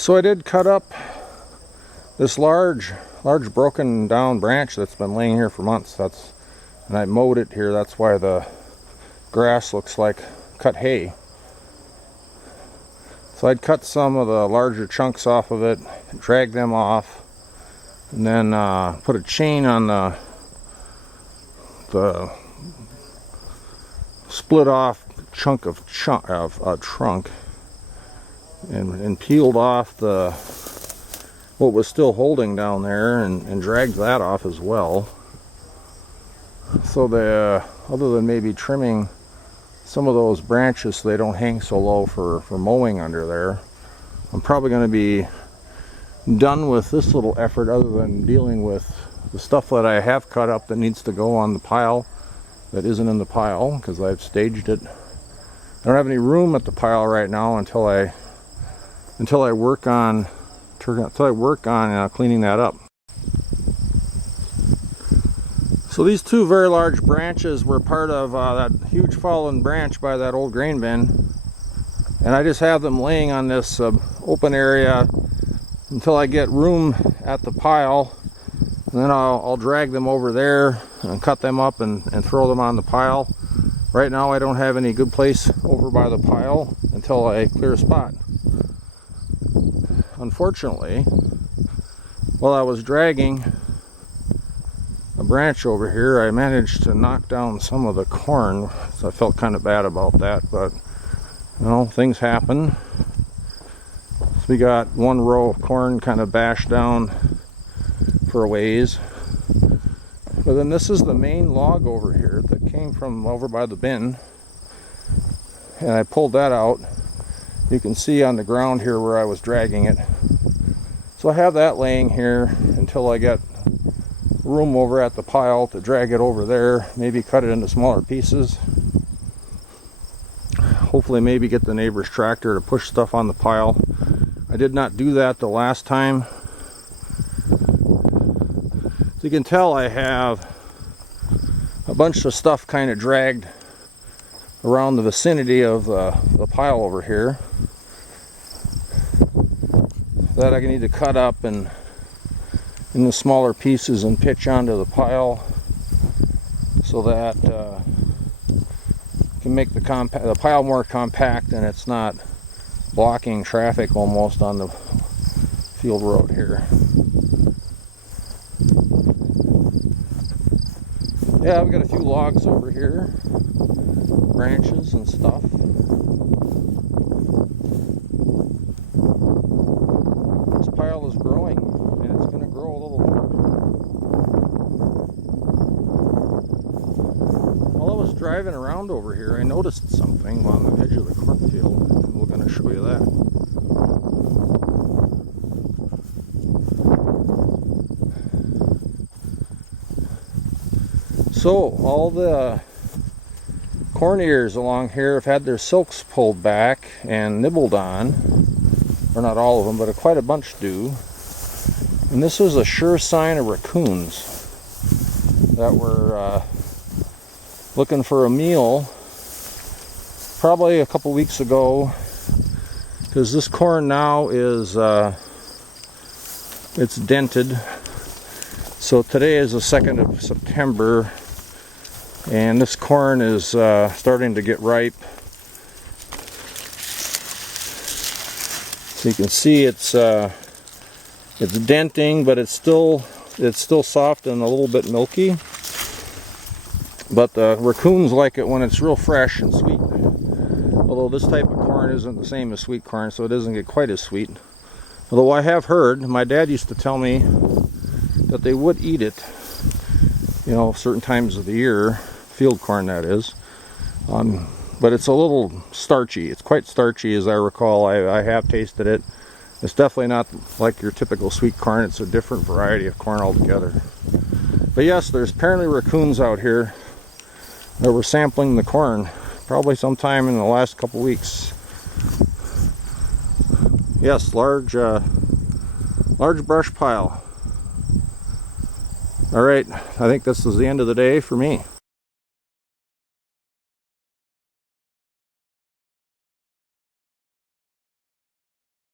So I did cut up this large broken down branch that's been laying here for months. And I mowed it here. That's why the grass looks like cut hay. So I'd cut some of the larger chunks off of it, drag them off, and then put a chain on the split off chunk of trunk, and peeled off what was still holding down there, and dragged that off as well. So other than maybe trimming some of those branches so they don't hang so low for mowing under there, I'm probably going to be done with this little effort, other than dealing with the stuff that I have cut up that needs to go on the pile that isn't in the pile because I've staged it. I don't have any room at the pile right now until I work on cleaning that up. So these two very large branches were part of that huge fallen branch by that old grain bin, and I just have them laying on this open area until I get room at the pile, and then I'll drag them over there and cut them up and throw them on the pile. Right now I don't have any good place over by the pile until I clear a spot. Unfortunately, while I was dragging a branch over here, I managed to knock down some of the corn, so I felt kind of bad about that, but you know, things happen. So we got one row of corn kind of bashed down for a ways. But then this is the main log over here that came from over by the bin, and I pulled that out. You can see on the ground here where I was dragging it. So I have that laying here until I get room over at the pile to drag it over there, maybe cut it into smaller pieces. Hopefully maybe get the neighbor's tractor to push stuff on the pile. I did not do that the last time. So you can tell I have a bunch of stuff kind of dragged around the vicinity of the pile over here that I need to cut up and in the smaller pieces and pitch onto the pile, so that can make the pile more compact and it's not blocking traffic almost on the field road here. Yeah, I've got a few logs over here, branches and stuff. This pile is growing, and it's going to grow a little more. While I was driving around over here, I noticed something on the edge of the cornfield, and we're going to show you that. So all the corn ears along here have had their silks pulled back and nibbled on, or not all of them, but quite a bunch do. And this is a sure sign of raccoons that were looking for a meal probably a couple weeks ago, because this corn now is it's dented. So today is the 2nd of September, and this corn is starting to get ripe. So you can see it's denting, but it's still soft and a little bit milky. But the raccoons like it when it's real fresh and sweet. Although this type of corn isn't the same as sweet corn, so it doesn't get quite as sweet. Although I have heard, my dad used to tell me that they would eat it, you know, certain times of the year, field corn that is. But it's a little starchy. It's quite starchy, as I recall. I have tasted it. It's definitely not like your typical sweet corn. It's a different variety of corn altogether. But yes, there's apparently raccoons out here that were sampling the corn, probably sometime in the last couple weeks. Yes, large brush pile. All right, I think this is the end of the day for me.